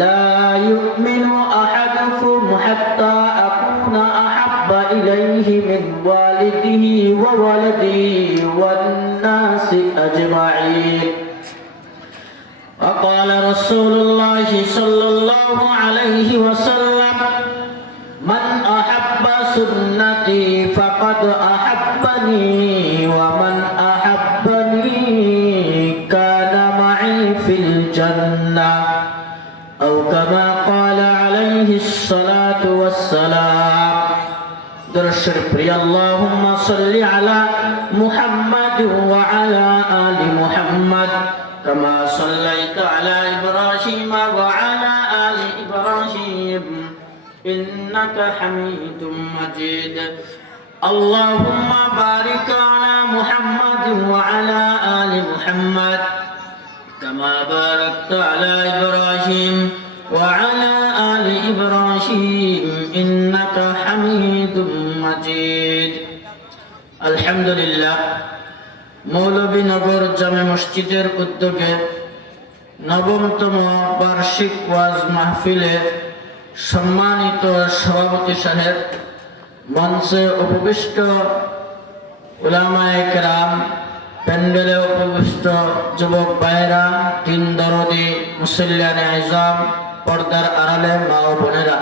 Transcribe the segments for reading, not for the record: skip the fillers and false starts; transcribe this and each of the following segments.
لا يؤمن أحدكم حتى أكون أحب إليه من والده وولده والناس أجمعين. وقال رسول الله صلى الله عليه وسلم: من أحب سنتي فقد أحبني ومن أحبني كان معي في الجنة أو كما قال عليه الصلاة والسلام. درشر بري اللهم صل على محمد وعلى آل محمد كما صليت على إبراهيم وعلى آل إبراهيم إنك حميد مجيد. اللهم بارك على محمد وعلى آل محمد كما باركت على إبراهيم وعلى آل إبراهيم إنك حميد مجيد. الحمد لله. মৌলভীনগর জামে মসজিদের উদ্যোগে নবমতম বার্ষিক ওয়াজ মাহফিলে সম্মানিত সভাপতি সাহেব, মঞ্চে উপবিষ্ট উলামায়ে কেরাম, প্যান্ডেলে উপবিষ্ট যুবক ভাইয়েরা, দিন দরদি মুসল্লিয়ানে আযম, পর্দার আড়ালে মা ও বোনেরা,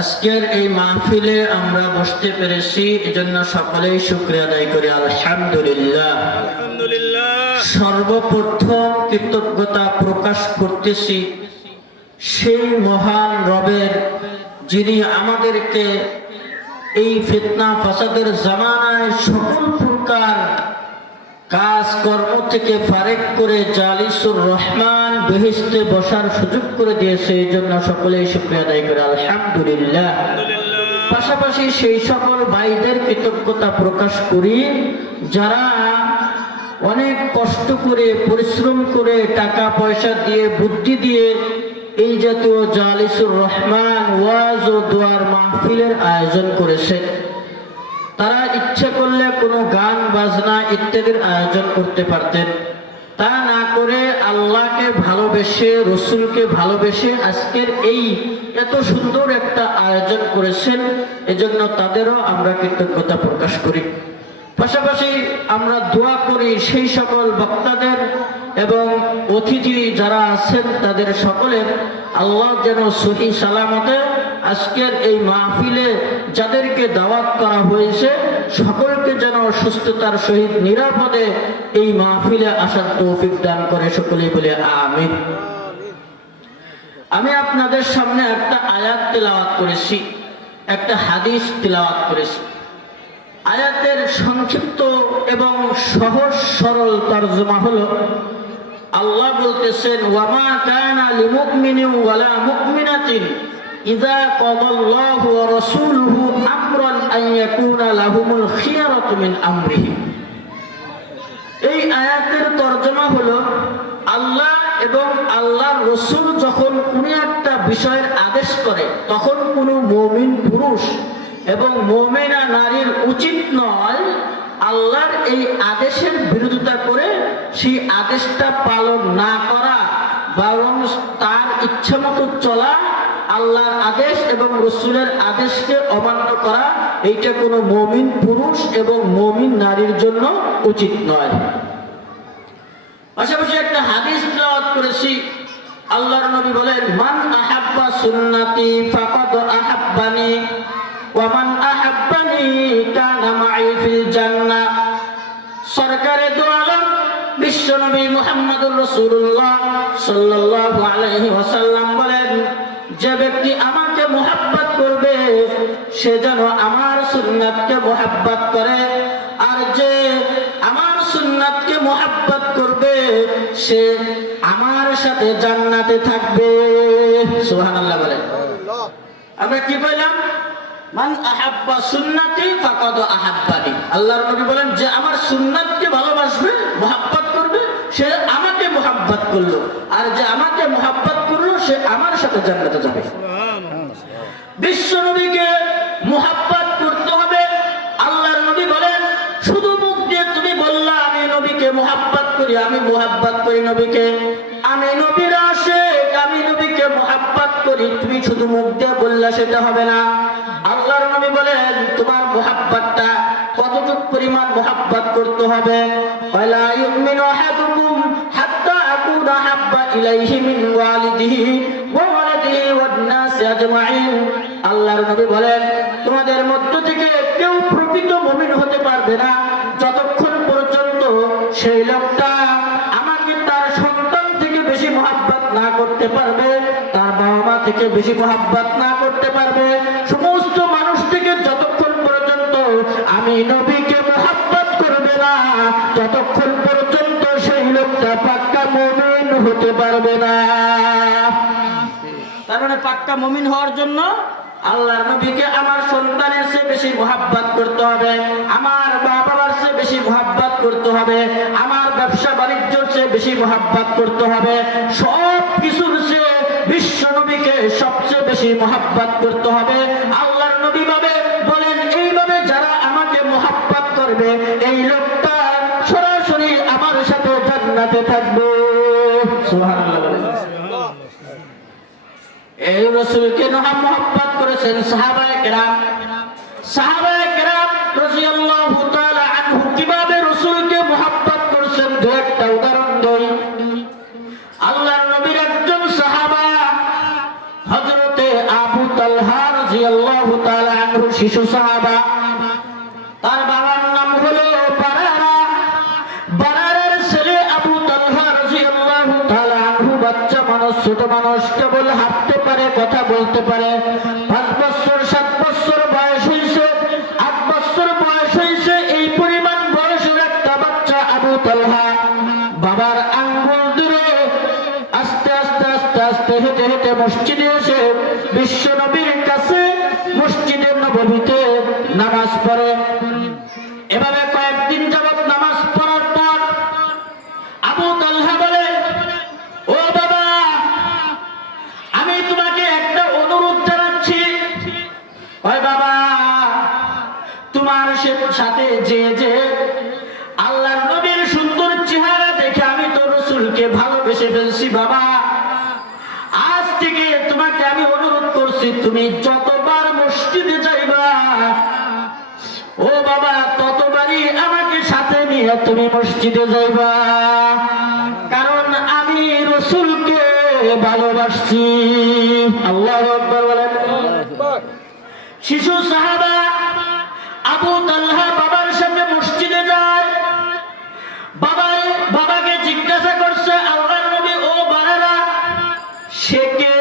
আজকের এই মাহফিলে আমরা বসতে পেরেছি, এজন্য সকলেই শুকরিয়া আদায় করি আলহামদুলিল্লাহ। সর্বপ্রথম কৃতজ্ঞতা প্রকাশ করতেছি সেই মহান রবের, যিনি আমাদেরকে এই ফিতনা ফাসাদের জামানায় সকল প্রকার কাজকর্ম থেকে ফারেক করে জালিসুর রহমান বেহেশতে বসার সুযোগ করে দিয়েছে, এই জন্য সকলেই শুকরিয়া আদায় করে আলহামদুলিল্লাহ। পাশাপাশি সেই সকল ভাইদের কৃতজ্ঞতা প্রকাশ করি যারা অনেক কষ্ট করে, পরিশ্রম করে, টাকা পয়সা দিয়ে, বুদ্ধি দিয়ে এই জাতীয় জালিসুর রহমান ওয়াজ ও দোয়ার মাহফিলের আয়োজন করেছে। তারা ইচ্ছে করলে কোনো গান বাজনা ইত্যাদির আয়োজন করতে পারতেন, তা না করে আল্লাহকে ভালোবেসে, রসুলকে ভালোবেসে আজকের এই এত সুন্দর একটা আয়োজন করেছেন, এজন্য তাদেরও আমরা কৃতজ্ঞতা প্রকাশ করি। পাশাপাশি আমরা দোয়া করি সেই সকল বক্তাদের এবং অতিথি যারা আছেন তাদের সকলের আল্লাহ যেন সহি সালামতে আজকের এই মাহফিলে যাদেরকে দাওয়াত করা হয়েছে সকলকে যেন সুস্থতার সহিত নিরাপদে এই মাহফিলে আসার তৌফিক দান করে, সকলেই বলে আমিন। আমি আপনাদের সামনে একটা আয়াত তেলাওয়াত করেছি, একটা হাদিস তেলাওয়াত করেছি। আয়াতের সংক্ষিপ্ত এবং সহজ সরল তরজমা হলো, আল্লাহ বলতেছেন, ওয়ামা কানা লিমুমিনিন ওয়ালা মুমিনাতিন ইযা ক্বাদাল্লাহু ওয়া রাসূলুহু আমরান আন ইয়াকুনা লাহুমুল খিয়ারাতু মিন আমরিহিম। এই আয়াতের তরজমা হলো, আল্লাহ এবং আল্লাহর রাসূল যখন কোনো একটা বিষয়ের আদেশ করে তখন কোনো মুমিন পুরুষ এবং মুমিনা নারীর উচিত নয় আল্লাহর এই আদেশের বিরোধিতা করে সেই আদেশটা পালন না করা, বরং তার ইচ্ছামতো চলা, আল্লাহর আদেশ এবং রাসূলের আদেশকে অমান্য করা, এইটা কোনো মুমিন পুরুষ এবং মুমিন নারীর জন্য উচিত নয়। পাশাপাশি একটা হাদিস তেলাওয়াত করেছি, আল্লাহর নবী বলেন, মান আহাব্বা সুন্নতি ফাকাদ আহাব্বানি ওয়া মান আহাব্বানি কানা মাই ফিল জান্নাহ। সরকারে দো আলম বিশ্বনবী মুহাম্মদুর রাসূলুল্লাহ সাল্লাল্লাহু আলাইহি ওয়াসাল্লাম বলেন, যে ব্যক্তি আমাকে মুহাব্বত করবে সে যেন আমার সুন্নাতকে মুহাব্বত করে, আর যে আমার সুন্নাতকে মুহাব্বত করবে সে আমার সাথে জান্নাতে থাকবে। সুবহানাল্লাহ বলেন। আমরা কি বললাম? মান আহাব্বা সুন্নতি ফাকাদ আহাব্বানি। আল্লাহর নবী বলেন, যে আমার সুন্নাতকে ভালোবাসবে, মুহাব্বত করবে, সে আমাকে মুহাব্বত করলো, আর যে আমাকে মুহাব্বত করলো সে আমার সাথে জান্নাতে যাবে। বিশ্ব নবীকে মুহাব্বত করতে হবে। আল্লাহর নবী বলেন, শুধু মুখ দিয়ে তুমি বললা আমি নবীকে মুহাব্বত করি, আমি মুহাব্বত করি নবীকে, আমি নবীর আশিক, আমি করি, তুমি শুধু মুখ দিয়ে বললে সেটা হবে না। আল্লাহর নবী বলেন তোমার মুহাব্বতটা কতটুকু পরিমাণ মুহাব্বত করতে হবে। ওয়ালা ইউমিনু আহাদুকুম হাত্তা আকুনা হাব্বা ইলাইহি মিন ওয়ালিদিহি ওয়া ওয়ালাদিহি ওয়ান নাসি আজমাইন। আল্লাহর নবী বলেন তোমাদের মধ্য থেকে কেউ প্রকৃত মুমিন হতে পারবে না যতক্ষণ পর্যন্ত সেই লোকটা আমাকে তার সন্তান থেকে বেশি মুহাব্বত না করতে পারবে, তার বাবা মা থেকে বেশি মুহাব্বত না করতে পারবে, সমস্ত মানুষ থেকে যতক্ষণ পর্যন্ত আমি নবীকে মুহাব্বত করবে না ততক্ষণ পর্যন্ত সেই লোকটা পাক্কা মুমিন হতে পারবে না। তার মানে পাক্কা মুমিন হওয়ার জন্য আল্লাহর নবীকে আমার সন্তানের চেয়ে বেশি মুহাব্বত করতে হবে, আমার বাবার চেয়ে বেশি মুহাব্বত করতে হবে, আমার ব্যবসা বাণিজ্যের চেয়ে বেশি মুহাব্বত করতে হবে, সব কিছুর চেয়ে বিশ্ব নবীকে সবচেয়ে বেশি মুহাব্বত করতে হবে। আল্লাহর নবী বলেন এইভাবে যারা আমাকে মুহাব্বত করবে এই লোকটা সরাসরি আমার সাথে জান্নাতে থাকবে। সুবহানাল্লাহ। এই রাসূলকে মুহাব্বত করেছেন সাহাবায়ে কেরাম। সাহাবায়ে কেরাম রাদিয়াল্লাহু তাআলা আনহু কিভাবে রাসূলকে মুহাব্বত করেছেন দু একটা উদাহরণ দেই। আল্লাহর নবীর একজন সাহাবা হযরতে আবু তালহা রাদিয়াল্লাহু তাআলা আনহু শিশু সাহাবা, তার বাবার নাম হলো বারারা। বারারার ছেলে আবু তালহা রাদিয়াল্লাহু তাআলা আনহু বাচ্চা মানুষ, ছোট মানুষ, কেবল হাঁটতে পারে, কথা বলতে পারে। 5 বছর 7 বছর বয়স হয়েছে, 8 বছর বয়স হয়েছে, এই পরিমাণ বয়সের একটা বাচ্চা আবু তালহা বাবার আঙ্গুল ধরে আস্তে আস্তে আস্তে আস্তে হেঁটে হেঁটে মসজিদে এসে বিশ্ব নবীর কাছে মসজিদে নববীতে নামাজ পড়ে। এভাবে কয়েকদিন যাবত নামাজ পড়ার পর আবু তালহা বলে, ও বাবা, আমি তোমাকে একটা অনুরোধ জানাচ্ছি। ওই বাবা, তোমার সাথে যে আল্লাহর নবীর সুন্দর চেহারা দেখে আমি তো রাসূলকে ভালোবেসে ফেলছি বাবা। আজ থেকে তোমাকে আমি অনুরোধ করছি, তুমি যতবার মসজিদে যাইবা ও বাবা ততবারই আমাকে সাথে নিয়ে তুমি মসজিদে যাইবা, কারণ আমি রাসূলকে ভালোবাসছি। আল্লাহু আকবার বলেন। শিশু সাহাবা আবু তালহা বাবার সাথে মসজিদে যায়। বাবাকে জিজ্ঞাসা করছে আল্লাহর নবী, ও বারারা, সে কে?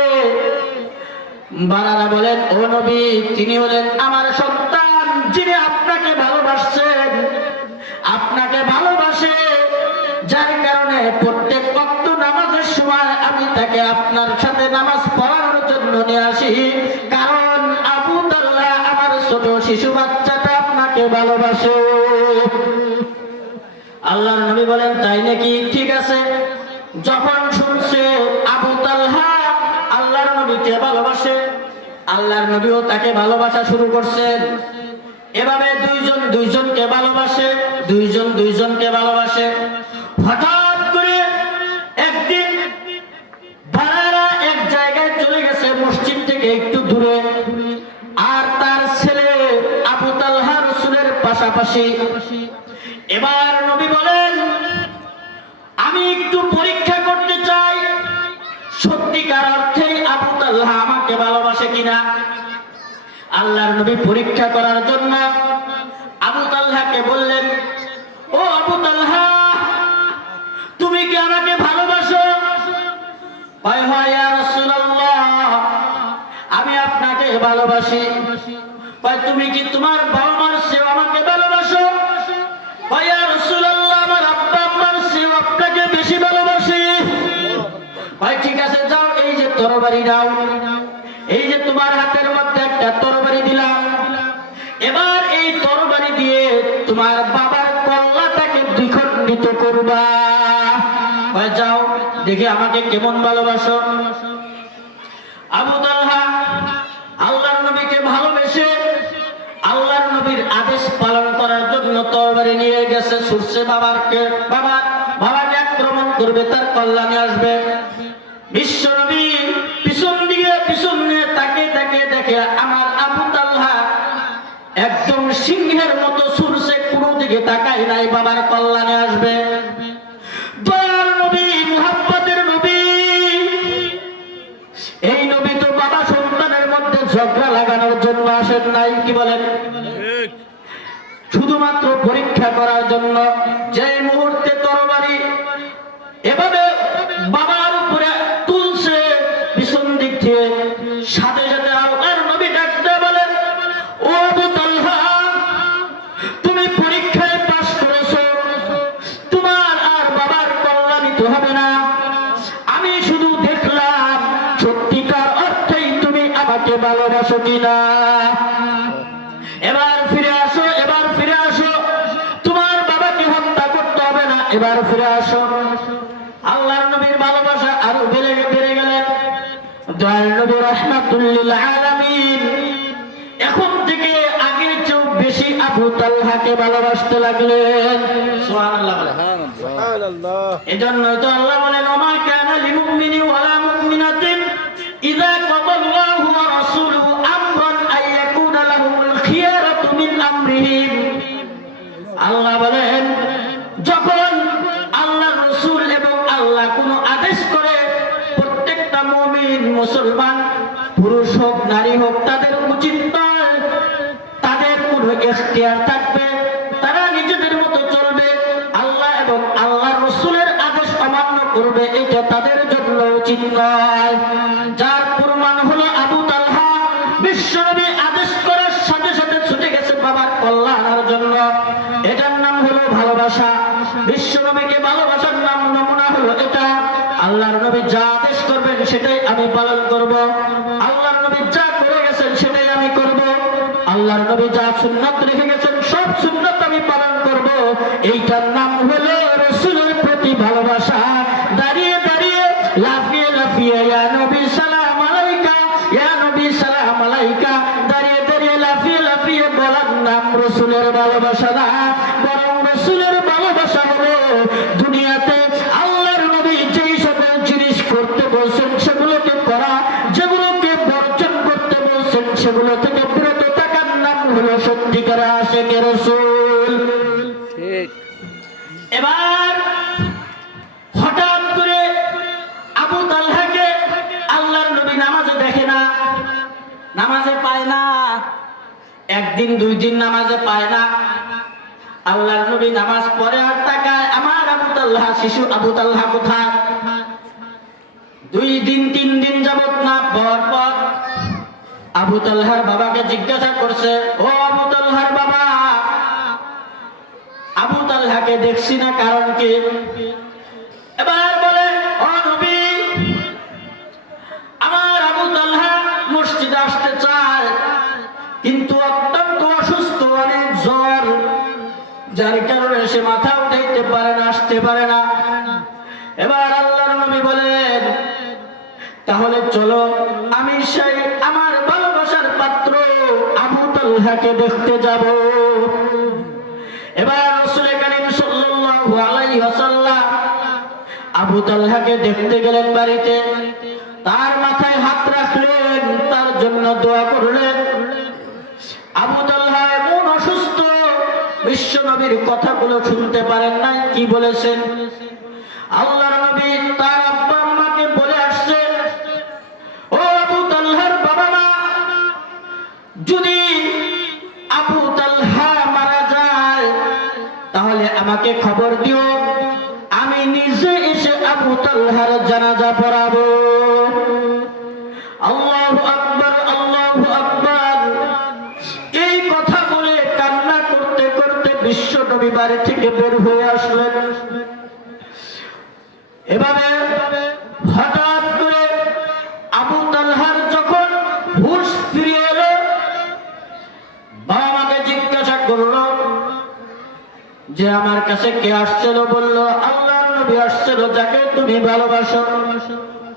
বারারা বলেন, ও নবী, তিনি হলেন আমার সন্তান, যিনি আপনাকে ভালোবাসছেন, আপনাকে ভালোবাসে, যার কারণে প্রত্যেক ওয়াক্ত নামাজের সময় আমি তাকে আপনার সাথে নামাজ পড়ানোর জন্য নিয়ে আসি, কারণ আবু তালহা আমার ছোট শিশু বাচ্চাটা আপনাকে ভালোবাসে। আল্লাহর নবী বলেন, তাই নাকি? ঠিক আছে। যখন শুনছে আবু তালহা আল্লাহর নবীকে ভালোবাসে, আল্লাহর নবীও তাকে ভালোবাসা শুরু করছেন। এভাবে দুইজন দুইজনকে ভালোবাসে, দুইজন দুইজনকে ভালোবাসে। হঠাৎ করে একদিন বারারা এক জায়গায় চলে গেছে মসজিদ থেকে একটু দূরে, আর তার ছেলে আবু তালহা রাসূলের পাশাপাশি। এবার নবী বলেন, আমি একটু পরীক্ষা করতে চাই সত্যিকার অর্থেই আবু তালহা আমাকে ভালোবাসে কিনা। আল্লাহর নবী পরীক্ষা করার জন্য আবু তালহাকে বললেন, ও আবু তালহা, তুমি কি আমাকে ভালোবাসো? হয় হয় ইয়া রাসূলুল্লাহ, আমি আপনাকে ভালোবাসি। তুমি কি তোমার বাবা মার চেয়েও আমাকে ভালোবাসো? হয় ইয়া রাসূলুল্লাহ, আমার আব্বা আম্মার চেয়েও আপনাকে বেশি ভালোবাসি। হয় ঠিক আছে, যাও, এই যে তরবারি নাও, এই যে তোমার হাতের মধ্যে একটা তরবারি দিলাম, এবার এই তরবারি দিয়ে তোমার বাবার কল্লাটাকে দ্বিখণ্ডিত করবা। যাও, দেখি আমাকে কেমন ভালোবাসো। আবু তালহা আল্লাহর নবীকে ভালোবেসে আল্লাহর নবীর আদেশ পালন করার জন্য তরবারি নিয়ে গেছে, ছুটছে বাবাকে আক্রমণ করবে, তার কল্যাণে আসবে। বিশ্ব নবী পিছন দিকে তাকাই নাই বাবার কল্যাণে আসবে। দয়ার নবী, মুহাব্বতের নবী, এই নবী তো বাবা সন্তানের মধ্যে ঝগড়া লাগানোর জন্য আসেন নাই, কি বলেন? শুধুমাত্র পরীক্ষা করার জন্য। যে মুহূর্তে তরবারি এভাবে বাবার উপরে তুলছে পিছন দিক থেকে, সাথে সাথে আল্লাহর নবী ডাকতে বলেন, ও আবু তালহা, তুমি পরীক্ষায় পাস করেছো, তোমার আর বাবার কল্যাণিত হবে না। আমি শুধু দেখলাম সত্যিকার অর্থেই তুমি আমাকে ভালোবাসো কিনা। এবার ফিরে আসো, এবার ফিরে আসো, তোমার বাবাকে হত্যা করতে হবে না, এবার ফিরে আসো। আল্লাহর নবীর ভালোবাসা আরো বেড়ে গেলেন। দয়ার নবী রাহমাতুল লিল আলামিন এখন থেকে আগের চেয়েও বেশি আবু তালহাকে ভালোবাসতে লাগলেন। সুবহানাল্লাহ, সুবহানাল্লাহ। এজন্যই তো আল্লাহ বলেন, ওমা কানা লিমুমিনি ওয়ালা মুমিনাতিন ইযা কাদাল্লাহু ওয়া রাসূলুহু আমরান আইয়াকুনা লাহুমুল খিয়ারাতু মিন আমরিহিম। আল্লাহ বলেন, যখন আল্লাহ রাসূল এবং আল্লাহ কোনো আদেশ করে, প্রত্যেকটা মুমিন মুসলমান পুরুষ হোক নারী হোক তাদের উচিত নয়, তাদের কোনো ইখতিয়ার থাকবে, তারা নিজেদের মতো চলবে, আল্লাহ এবং আল্লাহ রাসূলের আদেশ অমান্য করবে, এটা তাদের জন্য উচিত নয়। যার প্রমাণ হলো আবু তালহা বিশ্বনবী আদেশ করার সাথে সাথে ছুটে গেছে বাবার কল্যাণের জন্য। এটার নাম হলো ভালোবাসা। বিশ্বনবীকে ভালোবাসার নাম নমুনা হলো এটা। আল্লাহর নবী যা আদেশ করবেন সেটাই আমি পালন করব, আল্লাহর নবী যা করে গেছেন সেটাই আমি করব, আল্লাহর নবী যা সুন্নাত রেখে গেছেন সব সুন্নাত আমি পালন করব। এইটার নাম হলো রাসূলের প্রতি ভালোবাসা। দাঁড়িয়ে দাঁড়িয়ে লাফিয়ে লাফিয়ে ইয়া নবী সালাম আলাইকা, ইয়া নবী সালাম আলাইকা, দাঁড়িয়ে দাঁড়িয়ে লাফিয়ে লাফিয়ে বলার নাম রাসূলের ভালোবাসা না, বরং রাসূলের ভালোবাসা হলো দুনিয়াতে আল্লাহর নবী যেই সকল জিনিস করতে বলছেন সেগুলোকে করা, যেগুলোকে বর্জন করতে বলছেন সেগুলো থেকে বিরত থাকার নাম হলো সত্যিকার আশিকে রাসূল। এবার হঠাৎ করে আবু তালহাকে আল্লাহর নবী নামাজে দেখে না, নামাজে পায় না, একদিন দুই দিন নামাজে পায় না। আল্লাহর নবী নামাজ পড়ে আর তাকায়, আমার আবু তালহা, শিশু আবু তালহা কোথায়? 2 দিন 3 দিন যাবত না পাওয়ার পর আবু তালহার বাবাকে জিজ্ঞাসা করছে, ও আবু তালহার বাবা, আবু তালহাকে দেখছি না, কারণ কি? এবার বলে, ও নবী, আমার আবু তালহা মসজিদে আসতে চায়, কিন্তু অত্যন্ত অসুস্থ, অনেক জ্বর, যার কারণে সে মাথা উঠাইতে পারে না, আসতে পারে না। এবার আল্লাহর নবী বলেন, তাহলে চলো আমি সেই আমার ভালোবাসার পাত্র আবু তালহাকে দেখতে যাব। এবার রাসূল কারীম সাল্লাল্লাহু আলাইহি ওয়াসাল্লাম আবু তালহাকে দেখতে গেলেন বাড়িতে, তার মাথায় হাত রাখলেন, তার জন্য দোয়া করলেন। আবু তালহা এমন অসুস্থ, বিশ্ব নবীর কথাগুলো শুনতে পারেন নাই, কি বলেছেন? আল্লাহর নবী তার আব্বা আম্মাকে বলে আসছে, ও আবু তালহার বাবা মা, যদি আবু তালহা মারা যায় তাহলে আমাকে খবর দিও, আমি নিজে এসে আবু তালহার জানাজা পড়াবো। আল্লাহু আকবার, আল্লাহু আকবার। এই কথা বলে কান্না করতে করতে বিশ্ব নবী বাড়ি থেকে বের হয়ে আসলেন। এভাবে হঠাৎ করে আবু তালহার যখন হুঁশ ফিরে এলো, বাবা মাকে জিজ্ঞাসা করলো যে আমার কাছে কে আসছিল? বলল, আল্লাহর নবী আসছিল, যাকে তুমি ভালোবাসো।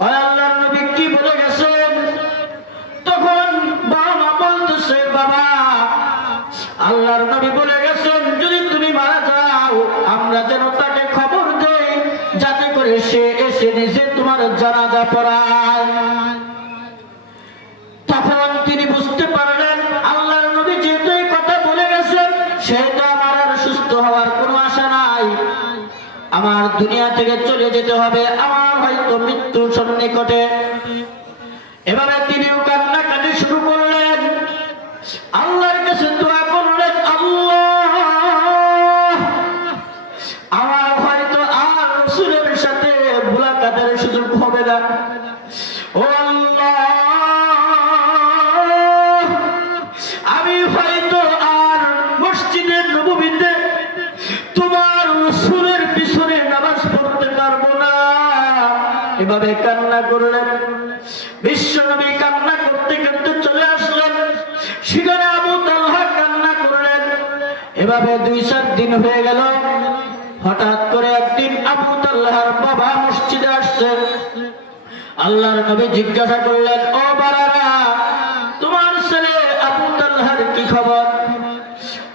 আল্লাহর নবী কি বলে গেছেন? তখন বাবা মা বলতেছে, বাবা, আল্লাহর নবী বলে গেছেন যদি তুমি মারা যাও আমরা যেন তাকে খবর দেই, যাতে করে সে এসে নিজে তোমার জানাজা পড়ায়। তখন তিনি বুঝতে পারলেন আল্লাহর নবী যেহেতু এই কথা বলে গেছেন, সে তো আমার আর সুস্থ হওয়ার দুনিয়া থেকে চলে যেতে হবে, আমার হয়তো মৃত্যু সন্নিকটে। এভাবে তিনিও কান্নাকাটি শুরু করলেন, আল্লাহর কাছে দোয়া করলেন, আল্লাহ আমার হয়তো আর রাসূলের সাথে মুলাকাতের সুযোগ হবে না। ও আল্লাহ, আমি হয়তো আর মসজিদে নববীতে তোমার রাসূলের পিছনে নামাজ পড়তে পারবো না। এভাবে কান্না করলেন। বিশ্বনবী কান্না করতে করতে চলে আসলেন, সেখানে আবু তালহা কান্না করলেন। এভাবে 2-4 দিন হয়ে গেল। হঠাৎ করে একদিন আবু তালহার বাবা মসজিদে আসছেন। আল্লাহর নবী জিজ্ঞাসা করলেন, ও বাবারা, তোমার ছেলে আবু তালহার কি খবর?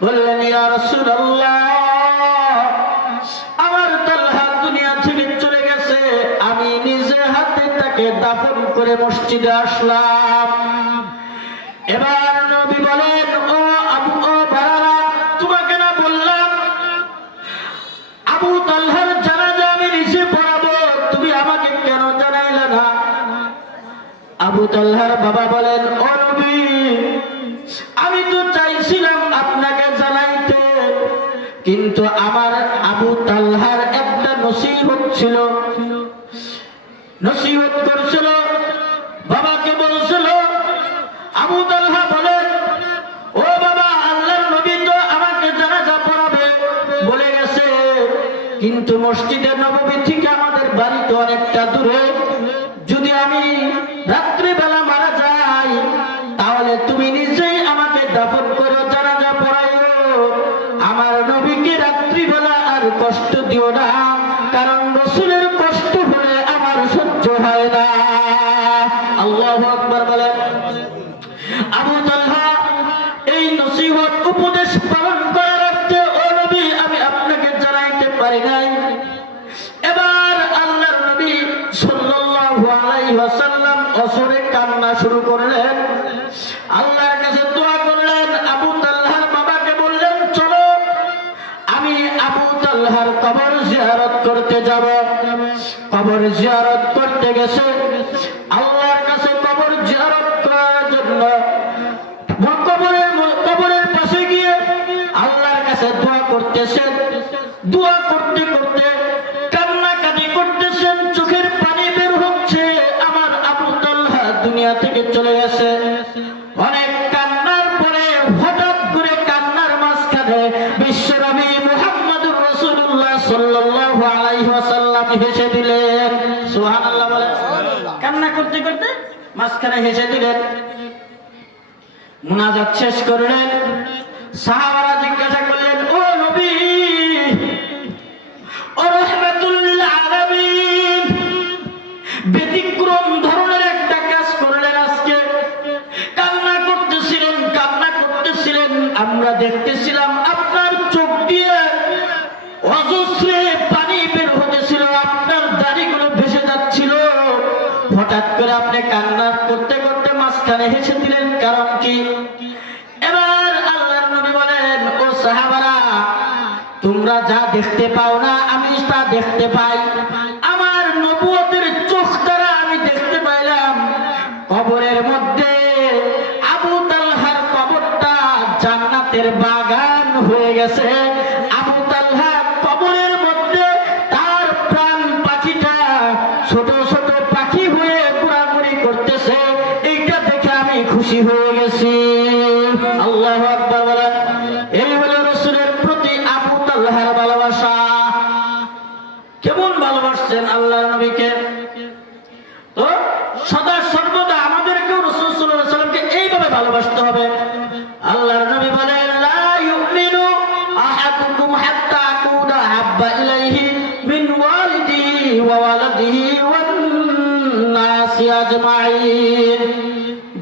বললেন, ইয়া রাসূলুল্লাহ, আমার তালহা দুনিয়া থেকে চলে গেছে, আমি নিজে হাতে তাকে দাফন করে মসজিদে আসলাম। এবার নবী বলেন, ও বাবারা, তোমাকে না বললাম আবু তালহার জানাজা আমি নিজে পড়াবো, তুমি আমাকে কেন জানাইলে না? আবু তালহার বাবা বলেন, ও নবী, আমি তো চাইছিলাম আপনাকে জানাইতে, কিন্তু আমার আবু তালহার একটা নসিহত ছিল, নসিহত করছিল, বাবাকে বলছিল। আবু তালহা বলেন, ও বাবা, আল্লাহর নবী তো আমাকে জানাজা পড়াবে বলে গেছে, কিন্তু মসজিদে নববী থেকে আমাদের বাড়ি তো অনেকটা দূরে, যদি আমি রাত্রিবেলা মারা যাই তাহলে তুমি নিজেই আমাকে দাফন করো, জানাজা পড়াইও, আমার নবীকে রাত্রিবেলা আর কষ্ট দিও না, কারণ রাসূলের কষ্ট হলে আমার সহ্য হয় না। আল্লাহু আকবার বলেন। আবু তালহা এই নসিহত উপদেশ পালন করার অর্থে, ও নবী, আমি আপনাকে জানাইতে পারি নাই। এবার আল্লাহর নবী সাল্লাল্লাহু আলাইহি ওয়াসাল্লাম অসরে কান্না শুরু করলেন, আল্লাহর কাছে দোয়া করলেন। আবু তালহার বাবাকে বললেন, চলো আমি আবু তালহার কবর জিয়ারত করতে যাব। কবর জিয়ারত করতে গেছে, আল্লাহর কাছে কবর জিয়ারত করার জন্য কবরের পাশে গিয়ে আল্লাহর কাছে দোয়া করতেছেন। দোয়া করতে করতে কান্নাকাটি করতেছেন, চোখের পানি বের হচ্ছে, আমার আবু তালহা দুনিয়া থেকে চলে গেছে। অনেক কান্নার পরে হঠাৎ করে কান্নার মাঝখানে বিশ্বনবী মুহাম্মদুর রাসূলুল্লাহ সাল্লাল্লাহু আলাইহি ওয়াসাল্লাম হেসে দিলেন। সুবহানাল্লাহ বলেন। কান্না করতে করতে মাঝখানে হেসে দিলেন। মুনাজাত শেষ করলেন। সাহাবারা জিজ্ঞাসা করলেন, ও নবী, ও রাহমাতুল লিল আলামিন, ব্যতিক্রম ধরনের একটা কাজ করলেন আজকে। কান্না করতেছিলেন, আমরা দেখতেছিলাম আপনার চোখ দিয়ে অজস্রে পানি বের হতেছিল, আপনার দাড়িগুলো ভেসে যাচ্ছিল। হঠাৎ করে আপনি কান্না করতে করতে মাঝখানে হেসে দিলেন, কারণ কি? এবার আল্লাহর নবী বলেন, ও সাহাবারা, তোমরা যা দেখতে পাও না আমি তা দেখতে পাই। আমার নবুয়তের চোখ দ্বারা আমি দেখতে পাইলাম কবরের মধ্যে আবু তালহার কবরটা জান্নাতের বাগান হয়ে গেছে। আবু তালহা কবরের মধ্যে তার প্রাণ পাখিটা ছোট ছোট পাখি হয়ে ঘোরাঘুরি করতেছে, এইটা দেখে আমি খুশি হয়ে গেছি। আল্লাহু আকবার বলেন। এই হলো রাসূলের প্রতি আবু তালহার ভালোবাসা। কেমন ভালোবাসছেন আল্লাহর নবীকে। তো সদা সর্বদা আমাদেরকেও রাসূল সাল্লাল্লাহু আলাইহি ওয়াসাল্লামকে এইভাবে ভালোবাসতে হবে। আল্লাহর নবী বলেন, লা ইউমিনু আহাদুকুম হাত্তা আকুনা হাব্বা ইলাইহি মিন ওয়ালিদিহি ওয়া ওয়ালাদিহি ওয়ান নাসি আজমাইন।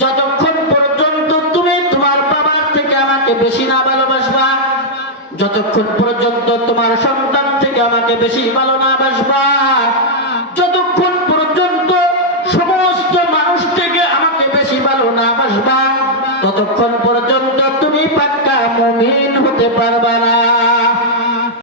যতক্ষণ পর্যন্ত তুমি তোমার বাবার থেকে আমাকে বেশি না ভালোবাসবা, যতক্ষণ পর্যন্ত তোমার সন্তান থেকে আমাকে বেশি ভালো না বাসবা, যতক্ষণ পর্যন্ত সমস্ত মানুষ থেকে আমাকে বেশি ভালো না বাসবা, ততক্ষণ পর্যন্ত তুমি পাক্কা মুমিন হতে পারবা না।